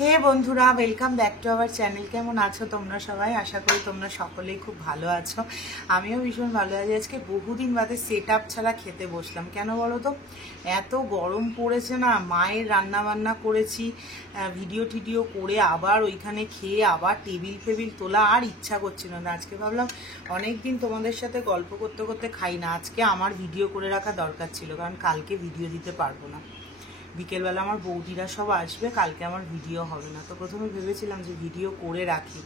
হে বন্ধুরা, welcome back to our channel. কেমন আছো তোমরা সবাই? আশা করি তোমরা সকলেই খুব ভালো আছো। আমিও ভীষণ ভালো আছি। আজকে বহুদিন বাদে সেট আপ ছাড়া খেতে বসলাম। কেন বলো তো? এত গরম পড়েছে না, মায়ের রান্না বান্না করেছি, ভিডিও টিডিও করে আবার ওইখানে খেয়ে আবার টেবিল ফেবিল তোলা আর ইচ্ছা করছিল না। আজকে ভাবলাম অনেকদিন তোমাদের সাথে গল্প করতে করতে খাই না, আজকে আমার ভিডিও করে রাখা দরকার ছিল, কারণ কালকে ভিডিও দিতে পারবো না। বিকেলবেলা আমার বৌদিরা সব আসবে, কালকে আমার ভিডিও হবে না। তো প্রথমে ভেবেছিলাম যে ভিডিও করে রাখি,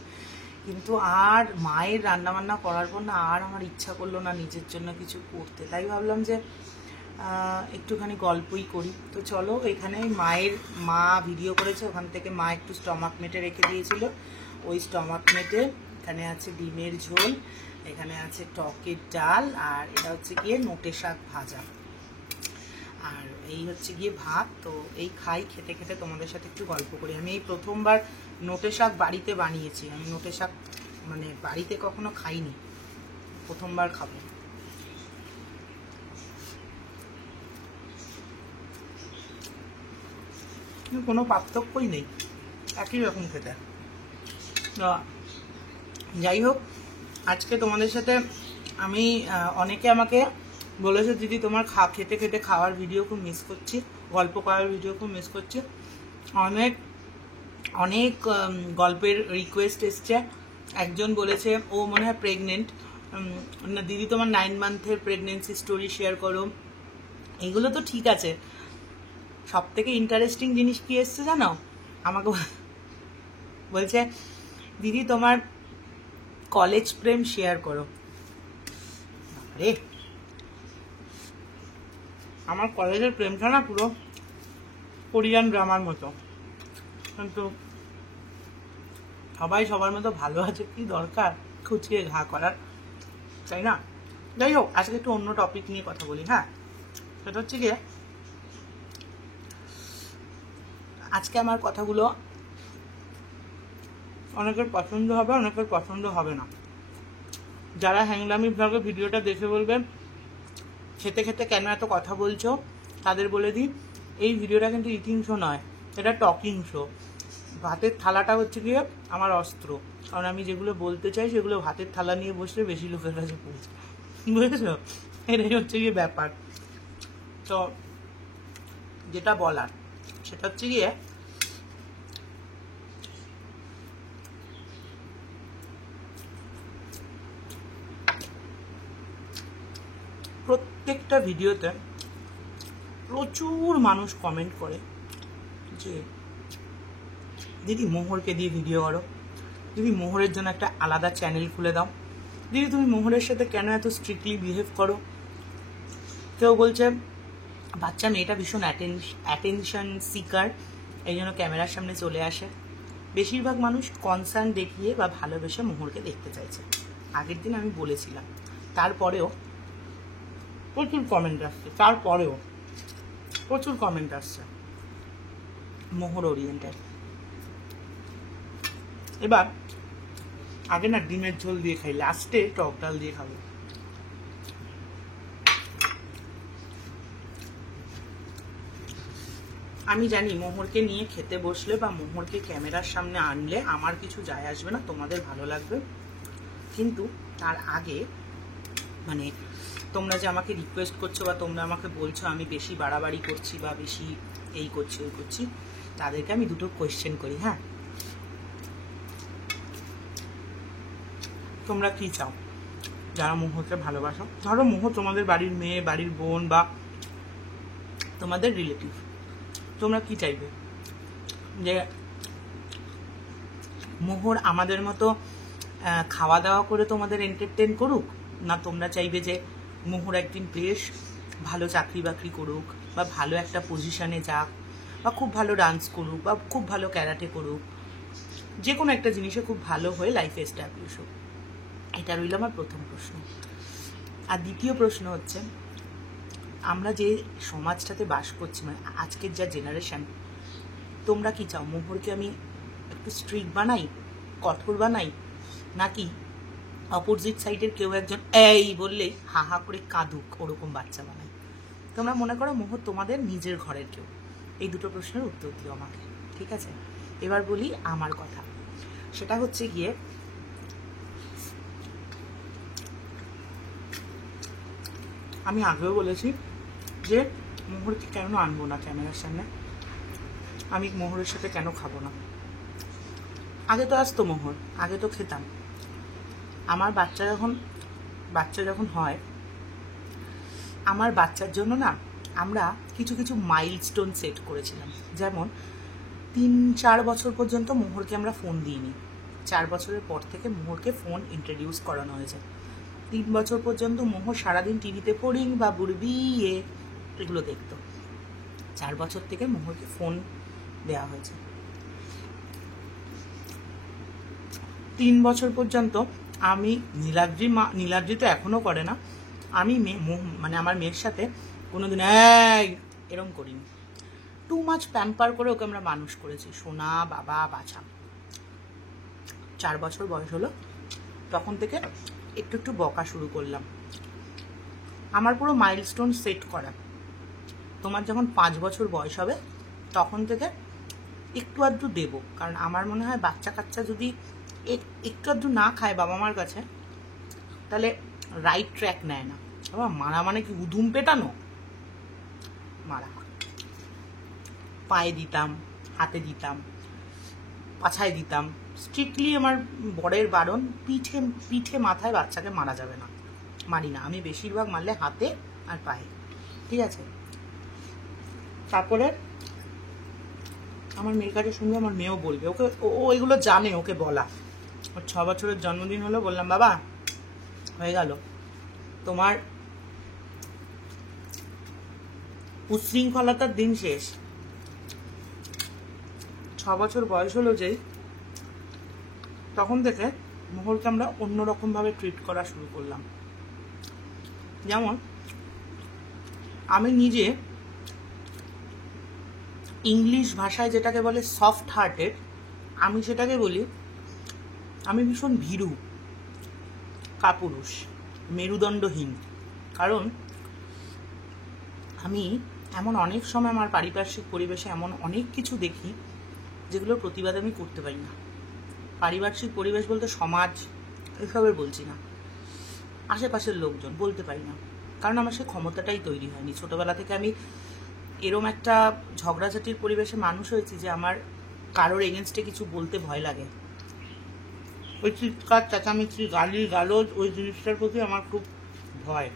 কিন্তু আর মায়ের রান্নাবান্না করার পর না আর আমার ইচ্ছা করলো না নিজের জন্য কিছু করতে। তাই ভাবলাম যে একটুখানি গল্পই করি। তো চলো, এখানে মা ভিডিও করেছে, ওখান থেকে মা একটু স্টমাক মেটে রেখে দিয়েছিল। ওই স্টমাক মেটে এখানে আছে ডিমের ঝোল, এখানে আছে টকের ডাল, আর এটা হচ্ছে গিয়ে নোটে শাক ভাজা, আর এই হচ্ছে গিয়ে ভাত। তো এই খাই, খেতে খেতে তোমাদের সাথে একটু গল্প করি। আমি এই প্রথমবার নোটে শাক বাড়িতে বানিয়েছি। আমি নোটে শাক মানে বাড়িতে কখনো খাইনি, প্রথমবার খাবো। কোনো পার্থক্যই নেই, একই রকম খেতে। যাই হোক, আজকে তোমাদের সাথে আমি অনেকে আমাকে বলেছে, দিদি তোমার খেতে খেতে খাওয়ার ভিডিও খুব মিস করছি, গল্প করার ভিডিও খুব মিস করছি। অনেক অনেক গল্পের রিকোয়েস্ট এসছে। একজন বলেছে ও মনে হয় প্রেগনেন্ট, না দিদি তোমার 9 মান্থের প্রেগনেন্সি স্টোরি শেয়ার করো। এগুলো তো ঠিক আছে, সব থেকে ইন্টারেস্টিং জিনিস কি এসছে জানো? আমাকে বলছে দিদি তোমার কলেজ প্রেম শেয়ার করো। আরে আমার কলেজের প্রেমটা না পুরো কোরিয়ান ড্রামার মতো, কিন্তু সবাই সবার মতো ভালো আছে, কি দরকার খুঁচিয়ে ঘা করার, তাই না? যাই হোক, আজকে একটু অন্য টপিক নিয়ে কথা বলি। হ্যাঁ, সেটা হচ্ছে গিয়ে আজকে আমার কথাগুলো অনেকের পছন্দ হবে, অনেকের পছন্দ হবে না। যারা হ্যাংলামি ব্লগে ভিডিওটা দেখে বলবে খেতে খেতে কেন এত কথা বলছো, তাদের বলে দিই এই ভিডিওটা কিন্তু ইটিং শো নয়, এটা টকিং শো। ভাতের থালাটা হচ্ছে গিয়ে আমার অস্ত্র, কারণ আমি যেগুলো বলতে চাই সেগুলো ভাতের থালা নিয়ে বসলে বেশি লোকের কাছে পৌঁছে, বুঝেছো? এটাই হচ্ছে গিয়ে ব্যাপার। তো যেটা বলার সেটা হচ্ছে গিয়ে প্রত্যেকটা ভিডিওতে প্রচুর মানুষ কমেন্ট করে যে দিদি মোহরকে দিয়ে ভিডিও করো, দিদি মোহরের জন্য একটা আলাদা চ্যানেল খুলে দাও, দিদি তুমি মোহরের সাথে কেন এত স্ট্রিক্টলি বিহেভ করো। কেউ বলছে বাচ্চা মেয়েটা ভীষণ অ্যাটেনশন সিকার, এই জন্য ক্যামেরার সামনে চলে আসে। বেশিরভাগ মানুষ কনসার্ন দেখিয়ে বা ভালোবেসে মোহরকে দেখতে চাইছে, আগের দিন আমি বলেছিলাম। তারপরেও প্রচুর কমেন্ট আসছে, মোহর ওরিয়েন্টেড। এবার আগে না ডিমের ঝোল দিয়ে খাই, লাস্টে টক ডাল দিয়ে খাবো। আমি জানি মোহরকে নিয়ে খেতে বসলে বা মোহরকে ক্যামেরার সামনে আনলে আমার কিছু যায় আসবে না, তোমাদের ভালো লাগবে। কিন্তু তার আগে মানে তোমরা যে আমাকে রিকোয়েস্ট করছো বা তোমরা আমাকে বলছো আমি বেশি বাড়াবাড়ি করছি বা বেশি এই করছি ওই করছি, তাদেরকে আমি দুটো কোয়েশ্চেন করি। হ্যাঁ, তোমরা কি চাও যারা মোহরকে ভালোবাসো? ধরো মোহর তোমাদের বাড়ির মেয়ে, বাড়ির বোন বা তোমাদের রিলেটিভ, তোমরা কি চাইবে? যে মোহর আমাদের মতো খাওয়া দাওয়া করে তোমাদের এন্টারটেন করুক, না তোমরা চাইবে যে মোহর একদিন বেশ ভালো চাকরি বাকরি করুক বা ভালো একটা পজিশনে যাক বা খুব ভালো ডান্স করুক বা খুব ভালো ক্যারাটে করুক, যে কোনো একটা জিনিসে খুব ভালো হয়ে লাইফে এস্টাবলিশ হোক? এটা রইল আমার প্রথম প্রশ্ন। আর দ্বিতীয় প্রশ্ন হচ্ছে, আমরা যে সমাজটাতে বাস করছি, মানে আজকের যা জেনারেশন, তোমরা কি চাও মোহরকে আমি একটু স্ট্রিক্ট বানাই, কঠোর বানাই, নাকি অপোজিট সাইডের কেউ একজন এই বললেই হা হা করে কাঁদুক ওরকম বাচ্চা বানাই? তোমরা মনে করো মোহর তোমাদের নিজের ঘরের কেউ, এই দুটো প্রশ্নের উত্তর দিও আমাকে, ঠিক আছে? এবার বলি আমার কথা, সেটা হচ্ছে গিয়ে আমি আগেও বলেছি যে মোহরকে কেন আনবো না ক্যামেরার সামনে, আমি মোহরের সাথে কেন খাবো না। আগে তো আসতো মোহর, আগে তো খেতাম। আমার বাচ্চা যখন হয়, আমার বাচ্চার জন্য না আমরা কিছু কিছু মাইলস্টোন সেট করেছিলাম। যেমন 3-4 বছর পর্যন্ত মোহরকে আমরা ফোন দিইনি। 4 বছরের পর থেকে মোহরকে ফোন ইন্ট্রোডিউস করানো হয়েছে। 3 বছর পর্যন্ত মোহর সারাদিন টিভিতে ফড়িং বা বুড়বি এগুলো দেখতো। 4 বছর থেকে মোহরকে ফোন দেওয়া হয়েছে। 3 বছর পর্যন্ত আমি নীলাদ্রি তো এখনো করে না, আমি মানে আমার মেয়ের সাথে কোনোদিন এরম করিনি। টু মাচ প্যাম্পার করে ওকে আমরা মানুষ করেছি, সোনা বাবা বাছা। 4 বছর বয়স হলো, তখন থেকে একটু একটু বকা শুরু করলাম। আমার পুরো মাইলস্টোন সেট করা, তোমার যখন 5 বছর বয়স হবে তখন থেকে একটু আধটু দেবো। কারণ আমার মনে হয় বাচ্চা কাচ্চা যদি একটু আধটু না খায় বাবা মার কাছে, তাহলে রাইট ট্র্যাক নেয় না। বাবা মারা মানে কি উদুম পেটানো? মারা পায়ে দিতাম, হাতে দিতাম, পাছায় দিতাম। স্ট্রিক্টলি আমার বরের বারণ, পিঠে মাথায় বাচ্চাকে মারা যাবে না, মারি না। আমি বেশিরভাগ মারলে হাতে আর পায়ে, ঠিক আছে? তারপরে আমার মেয়ের কাছে শুনবে, আমার মেয়েও বলবে, ওকে ও এগুলো জানে, ওকে বলা। ওর 6 বছরের জন্মদিন হলো, বললাম বাবা হয়ে গেল, তোমার উচ্ছৃঙ্খলতার দিন শেষ। 6 বছর বয়স হলো যেই, তখন থেকে মোহরকে আমরা অন্যরকমভাবে ট্রিট করা শুরু করলাম। যেমন আমি নিজে ইংলিশ ভাষায় যেটাকে বলে সফট হার্টেড, আমি সেটাকে বলি আমি ভীষণ ভীরু, কাপুরুষ, মেরুদণ্ডহীন। কারণ আমি এমন অনেক সময় আমার পারিপার্শ্বিক পরিবেশে এমন অনেক কিছু দেখি যেগুলোর প্রতিবাদ আমি করতে পারি না। পারিপার্শ্বিক পরিবেশ বলতে সমাজ এসবের বলছি না, আশেপাশের লোকজন, বলতে পারি না। কারণ আমার সে ক্ষমতাটাই তৈরি হয়নি। ছোটবেলা থেকে আমি এরম একটা ঝগড়াঝাটির পরিবেশে মানুষ হয়েছি যে আমার কারোর এগেনস্টে কিছু বলতে ভয় লাগে। ওই চিৎকার চেঁচামেচি, গালি গালজ, ওই জিনিসটার প্রতি আমার খুব ভয়।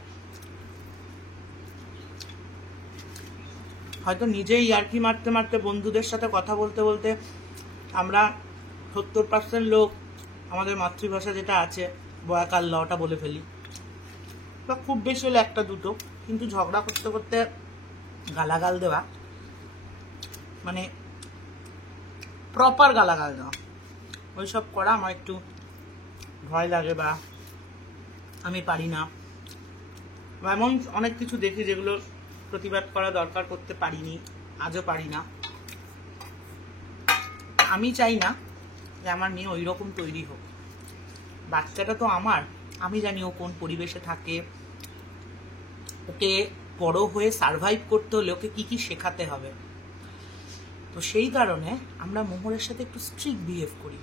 হয়তো নিজেই ইয়ার্কি মারতে মারতে, বন্ধুদের সাথে কথা বলতে বলতে আমরা 70% লোক আমাদের মাতৃভাষা যেটা আছে বয়াকার লটা বলে ফেলি, বা খুব বেশি হলে একটা দুটো। কিন্তু ঝগড়া করতে করতে গালাগাল দেওয়া, মানে প্রপার গালাগাল দেওয়া, ওইসব করা আমার একটু ভয় লাগে, বা আমি পারি না। বা এমন অনেক কিছু দেখি যেগুলো প্রতিবাদ করা দরকার, করতে পারিনি, আজও পারি না। আমি চাই না যে আমার মেয়ে ওই রকম তৈরি হোক। বাচ্চাটা তো আমার, আমি জানি ও কোন পরিবেশে থাকে, ওকে বড় হয়ে সারভাইভ করতে হলে ওকে কি কি শেখাতে হবে। তো সেই কারণে আমরা মোহরের সাথে একটু স্ট্রিক্ট বিহেভ করি।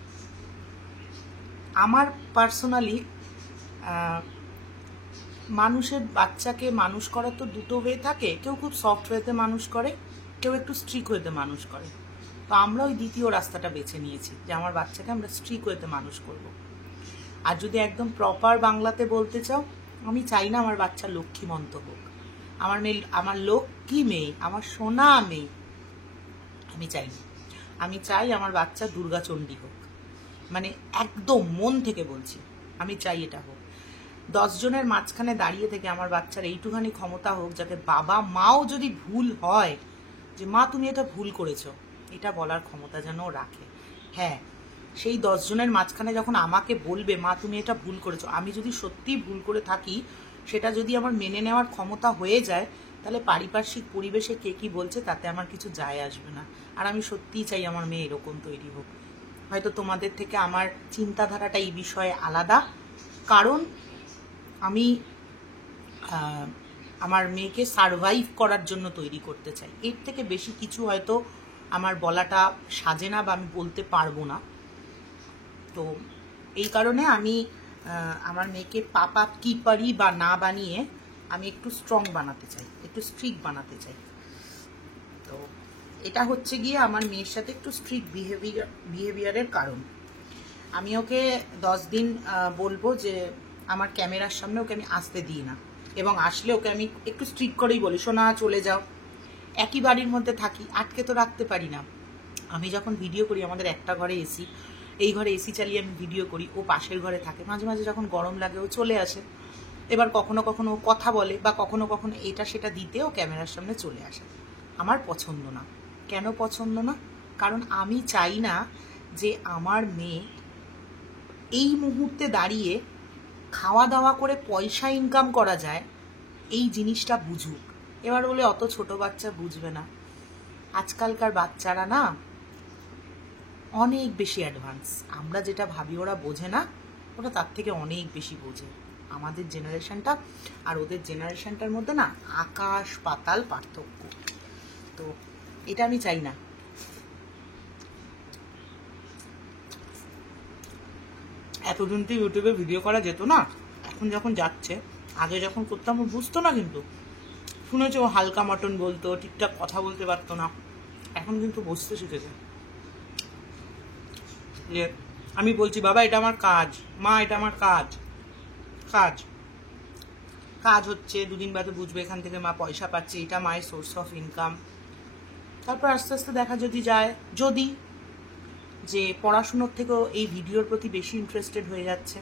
আমার পার্সোনালি মানুষের বাচ্চাকে মানুষ করার তো দুটো ওয়ে থাকে, কেউ খুব সফট ওয়েতে মানুষ করে, কেউ একটু স্ট্রিক্ট ওয়েতে মানুষ করে। তো আমরা ওই দ্বিতীয় রাস্তাটা বেছে নিয়েছি যে আমার বাচ্চাকে আমরা স্ট্রিক্ট ওয়েতে মানুষ করব। আর যদি একদম প্রপার বাংলাতে বলতে চাও, আমি চাই না আমার বাচ্চা লক্ষ্মীমন্ত হোক, আমার লক্ষ্মী মেয়ে, আমার সোনা মেয়ে আমি চাই না। আমি চাই আমার বাচ্চা দুর্গাচণ্ডী হোক, মানে একদম মন থেকে বলছি, আমি চাই এটা হোক। 10 জনের মাঝখানে দাঁড়িয়ে থেকে আমার বাচ্চার এইটুখানি ক্ষমতা হোক যাতে বাবা মাও যদি ভুল হয়, যে মা তুমি এটা ভুল করেছো, এটা বলার ক্ষমতা যেন রাখে। হ্যাঁ, সেই 10 জনের মাঝখানে যখন আমাকে বলবে মা তুমি এটা ভুল করেছো, আমি যদি সত্যিই ভুল করে থাকি, সেটা যদি আমার মেনে নেওয়ার ক্ষমতা হয়ে যায়, তাহলে পারিপার্শ্বিক পরিবেশে কে কি বলছে তাতে আমার কিছু যায় আসবে না। আর আমি সত্যিই চাই আমার মেয়ে এরকম তৈরি হোক। হয়তো তোমাদের থেকে আমার চিন্তাধারাটা এই বিষয়ে আলাদা, কারণ আমি আমার মেয়েকে সারভাইভ করার জন্য তৈরি করতে চাই। এর থেকে বেশি কিছু হয়তো আমার বলাটা সাজে না বা আমি বলতে পারবো না। তো এই কারণে আমি আমার মেয়েকে পাপা কি পারি বা না বানিয়ে আমি একটু স্ট্রং বানাতে চাই, একটু স্ট্রিক্ট বানাতে চাই। তো এটা হচ্ছে গিয়ে আমার মেয়ের সাথে একটু স্ট্রিক্ট বিহেভিয়ারের কারণ। আমি ওকে 10 দিন বলবো যে আমার ক্যামেরার সামনে ওকে আমি আসতে দিই না, এবং আসলে ওকে আমি একটু স্ট্রিক্ট করেই বলি, শোনা চলে যাও। একই বাড়ির মধ্যে থাকি, আটকে তো রাখতে পারি না। আমি যখন ভিডিও করি, আমাদের একটা ঘরে এসি, এই ঘরে এসি চালিয়ে আমি ভিডিও করি, ও পাশের ঘরে থাকে। মাঝে মাঝে যখন গরম লাগে ও চলে আসে, এবার কখনো কখনো ও কথা বলে বা কখনো কখনো এটা সেটা দিতে ও ক্যামেরার সামনে চলে আসে। আমার পছন্দ না। কেন পছন্দ না? কারণ আমি চাই না যে আমার মেয়ে এই মুহূর্তে দাঁড়িয়ে খাওয়া দাওয়া করে পয়সা ইনকাম করা যায় এই জিনিসটা বুঝুক। এবার বলে অত ছোট বাচ্চা বুঝবে না। আজকালকার বাচ্চারা না অনেক বেশি অ্যাডভান্স। আমরা যেটা ভাবি ওরা বোঝে না, ওরা তার থেকে অনেক বেশি বোঝে। আমাদের জেনারেশনটা আর ওদের জেনারেশনটার মধ্যে না আকাশ পাতাল পার্থক্য। তো এটা আমি চাই না। এতদিন তো ইউটিউবে ভিডিও করা যেত না, এখন যখন যাচ্ছে। আগে যখন করতাম ও বুঝতো না, কিন্তু শুনেছে ও হালকা মটন বলতো, ঠিকঠাক কথা বলতে পারতো না। এখন কিন্তু বুঝতে শিখেছে যে আমি বলছি বাবা এটা আমার কাজ, মা এটা আমার কাজ। কাজ কাজ হচ্ছে, দুদিন বাদে বুঝবে এখান থেকে মা পয়সা পাচ্ছে, এটা মায়ের সোর্স অফ ইনকাম। তারপর আস্তে আস্তে দেখা যদি যায়, যদি যে পড়াশুনোর থেকেও এই ভিডিওর প্রতি বেশি ইন্টারেস্টেড হয়ে যাচ্ছে,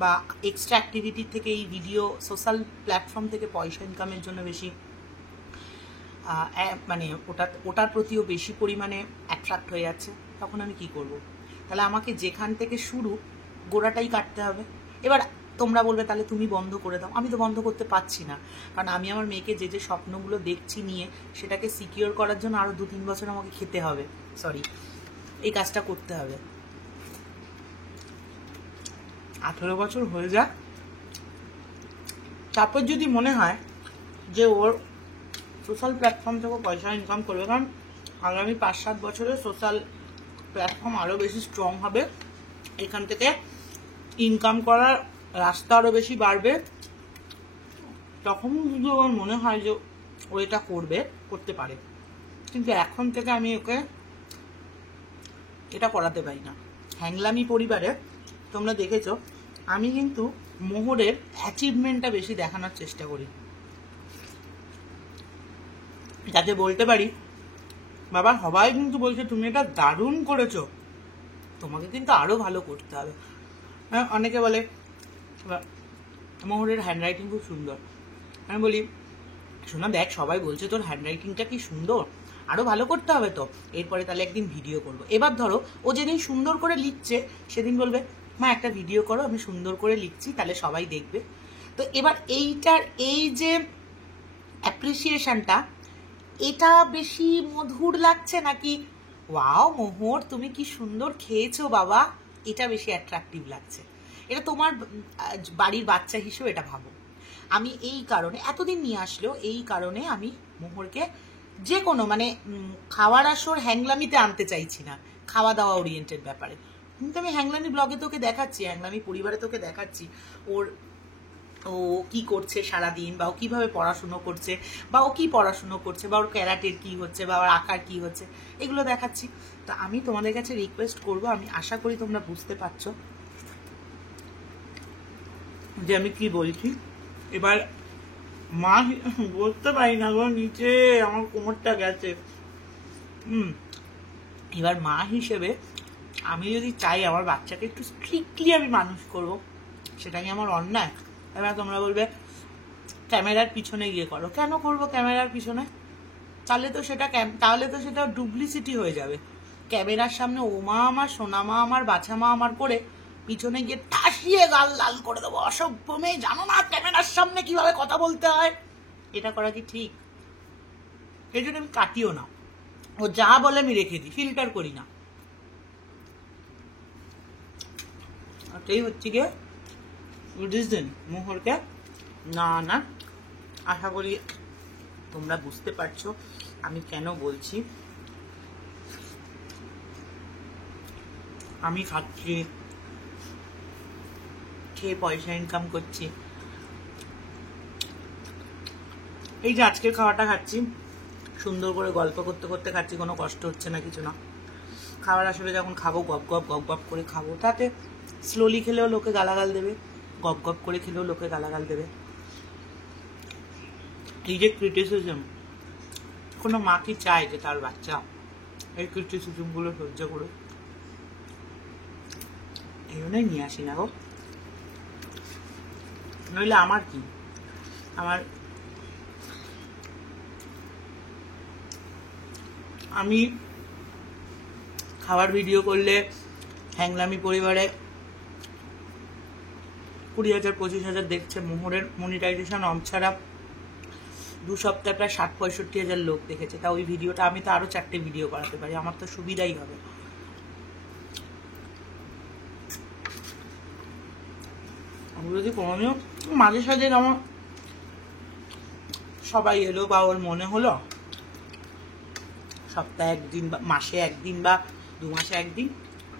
বা এক্সট্রা অ্যাক্টিভিটির থেকে এই ভিডিও সোশ্যাল প্ল্যাটফর্ম থেকে পয়সা ইনকামের জন্য বেশি মানে ওটার প্রতিও বেশি পরিমাণে অ্যাট্রাক্ট হয়ে যাচ্ছে, তখন আমি কি করব? তাহলে আমাকে যেখান থেকে শুরু গোড়াটাই কাটতে হবে। এবার তোমরা বলবে তাহলে তুমি বন্ধ করে দাও। আমি তো বন্ধ করতে পারছি না, কারণ আমি আমার মেয়েকে যে যে স্বপ্নগুলো দেখছি নিয়ে, সেটাকে সিকিওর করার জন্য আরও 2-3 বছর আমাকে খেতে হবে, এই কাজটা করতে হবে। 18 বছর হয়ে যাক, তারপর যদি মনে হয় যে ওর সোশ্যাল প্ল্যাটফর্ম থেকে পয়সা ইনকাম করবে, কারণ আগামী 5-7 বছরে সোশ্যাল প্ল্যাটফর্ম আরও বেশি স্ট্রং হবে, এখান থেকে ইনকাম করার রাস্তা আরও বেশি বাড়বে, তখন যদি আমার মনে হয় যে ও এটা করতে পারে। কিন্তু এখন থেকে আমি ওকে এটা করাতে পারি না। হ্যাংলামি পরিবারে তোমরা দেখেছো, আমি কিন্তু মোহরের অ্যাচিভমেন্টটা বেশি দেখানোর চেষ্টা করি, যাতে বলতে পারি বাবা সবাই কিন্তু বলছে তুমি এটা দারুণ করেছো, তোমাকে কিন্তু আরো ভালো করতে হবে। অনেকে বলে মোহরের হ্যান্ডরাইটিং খুব সুন্দর। আমি বলি শোনা দেখ, সবাই বলছে তোর হ্যান্ডরাইটিংটা কি সুন্দর, আরো ভালো করতে হবে, তো এরপরে তাহলে একদিন ভিডিও করবো। এবার ধরো ও যেদিন সুন্দর করে লিখছে সেদিন বলবে মা একটা ভিডিও করো, আমি সুন্দর করে লিখছি, তাহলে সবাই দেখবে। তো এবার এইটার এই যে অ্যাপ্রিসিয়েশনটা, এটা বেশি মধুর লাগছে নাকি ওয়াও মোহর তুমি কি সুন্দর খেয়েছো বাবা, এটা বেশি অ্যাট্রাকটিভ লাগছে? এটা তোমার বাড়ির বাচ্চা হিসেবে এটা ভাবো। আমি এই কারণে এতদিন নিয়ে আসলেও এই কারণে আমি মোহরকে যে কোনো মানে খাওয়ার আসর হ্যাংলামিতে আনতে চাইছি না, খাওয়া দাওয়া ওরিয়েন্টেড ব্যাপারে। কিন্তু আমি হ্যাংলামি ব্লগে তোকে দেখাচ্ছি, হ্যাংলামি পরিবারে তোকে দেখাচ্ছি ও কি করছে সারাদিন, বা ও কিভাবে পড়াশুনো করছে, বা ও কি পড়াশুনো করছে, বা ওর ক্যারাটের কি হচ্ছে, বা ওর আঁকার কি হচ্ছে, এগুলো দেখাচ্ছি। তো আমি তোমাদের কাছে রিকোয়েস্ট করব, আমি আশা করি তোমরা বুঝতে পারছো যে আমি কি বলছি। এবার মা বলতে পারি না গো, নিচে আমার কোমরটা গেছে। এবার মা হিসেবে আমি যদি চাই আমার বাচ্চাকে একটু স্ট্রিক্টলি আমি মানুষ করব, সেটা কি আমার অন্যায়? এবার তোমরা বলবে ক্যামেরার পিছনে গিয়ে করো। কেন করব ক্যামেরার পিছনে? তাহলে তো সেটা ডুপ্লিসিটি হয়ে যাবে। ক্যামেরার সামনে ও মা আমার, সোনা মা আমার, বাছা মা আমার করে পিছনে গিয়ে ঠাসিয়ে গাল লাল করে দেবো, অসভ্য মেয়ে, জানো না ক্যামেরার সামনে কিভাবে কথা বলতে হয়? এটা করা কি ঠিক? এই জন্য আমি কাটিও না, ও যা বলে আমি রেখে দিই, ফিল্টার করি না। এই হচ্ছে গিয়ে রিজন মোহরকে না আশা করি তোমরা বুঝতে পারছো আমি কেন বলছি। আমি খাচ্ছি, খেয়ে পয়সা ইনকাম করছি। এই যে আজকের খাওয়াটা খাচ্ছি, সুন্দর করে গল্প করতে করতে খাচ্ছি, কোনো কষ্ট হচ্ছে না, কিছু না। খাবার আসলে যখন খাবো গপ গপ গপ গপ করে খাবো, তাতে স্লোলি খেলেও লোকে গালাগাল দেবে, গপ গপ করে খেলেও লোকে গালাগাল দেবে। এই যে ক্রিটিসিজম, কোনো মা কি চায় যে তার বাচ্চা এই ক্রিটিসিজমগুলো সহ্য করুক? এই জন্যই নিয়ে আসি না গো, নইলে আমার কি, আমি খাবার ভিডিও করলে হ্যাংলামি পরিবারে 20,000-25,000 দেখছে, মোহরের মনিটাইজেশন অন ছাড়া 2 সপ্তাহে প্রায় 60-65,000 লোক দেখেছে। তা ওই ভিডিওটা আমি তো আরো 4টে ভিডিও করাতে পারি, আমার তো সুবিধাই হবে। আমি যদি কোনোদিনও মাঝে সাঝে আমার সবাই এলো বা ওর মনে হলো সপ্তাহে একদিন বা মাসে একদিন বা 2 মাসে একদিন,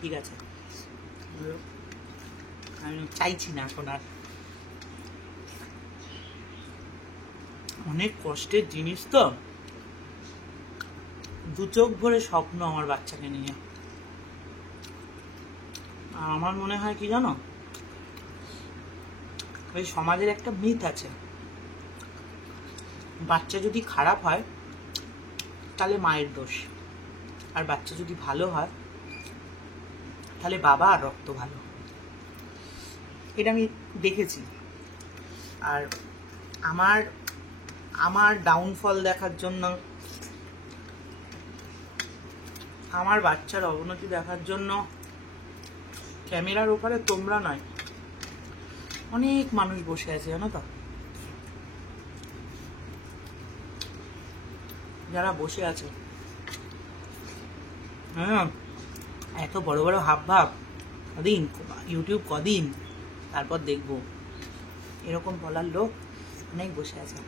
ঠিক আছে, আমি চাইছি না এখন আর। অনেক কষ্টের জিনিস তো, 2 চোখ ভরে স্বপ্ন আমার বাচ্চাকে নিয়ে। আর আমার মনে হয় কি জানো, ওই সমাজের একটা মিথ আছে, বাচ্চা যদি খারাপ হয় তাহলে মায়ের দোষ, আর বাচ্চা যদি ভালো হয় তাহলে বাবা আর রক্ত ভালো। এটা আমি দেখেছি। আর আমার ডাউনফল দেখার জন্য, আমার বাচ্চার অবনতি দেখার জন্য ক্যামেরার ওপারে তোমরা নয়, অনেক মানুষ বসে আছে জানো তো, যারা বসে আছে। হ্যাঁ, এত বড় বড় হাব ভাব, কদিন ইউটিউব কদিন, তারপর দেখবো, এরকম বলার লোক অনেক বসে আছে।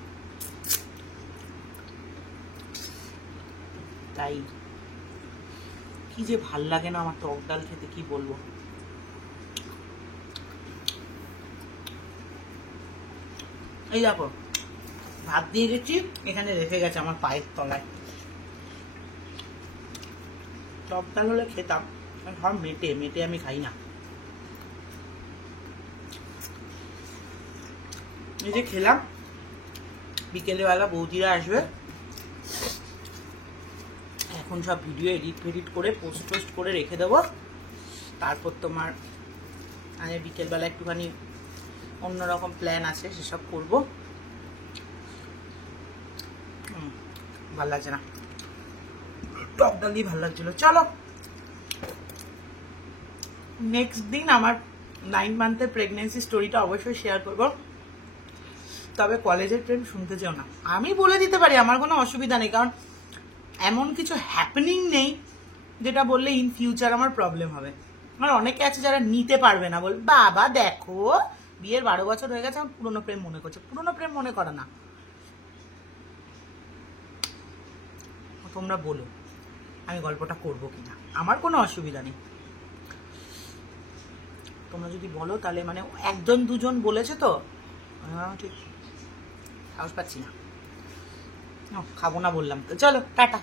তাই কি যে ভাল লাগে না আমার টক ডাল খেতে, কি বলবো। এই দেখো ভাত দিয়ে গেছি, এখানে রেখে গেছে আমার পায়ের তলায়। টক ডাল হলে খেতাম, সব মেটে মেটে আমি খাই না। এই যে খেলাম, বিকেলে বেলা বৌদিরা আসবে, এখন সব ভিডিও এডিট করে পোস্ট করে রেখে দেবো। তারপর তোমার বিকেলবেলা একটুখানি অন্যরকম প্ল্যান আছে, সেসব করবো। ভাল লাগছে না, টক ডাল দিয়ে ভাল লাগছিল। চলো নেক্সট দিন আমার 9 মান্থের প্রেগনেন্সি স্টোরিটা অবশ্যই শেয়ার করবো। তবে কলেজের ট্রেন শুনতে চাও না, আমি বলে দিতে পারি, আমার কোনো অসুবিধা নেই, কারণ এমন কিছু হ্যাপেনিং নেই যেটা বললে ইন ফিউচার আমার প্রবলেম হবে। আমার অনেকে আছে যারা নিতে পারবে না, বল বাবা দেখো বিয়ের 12 বছর হয়ে গেছে, আমার পুরোনো প্রেম মনে করছে। পুরোনো প্রেম মনে করে না, তোমরা বলো আমি গল্পটা করবো কিনা, আমার কোনো অসুবিধা নেই। তোমরা যদি বলো তাহলে মানে 1-2 জন বলেছে তো, ঠিক সাহস পাচ্ছি না, খাবো না বললাম তো। চলো টাটা।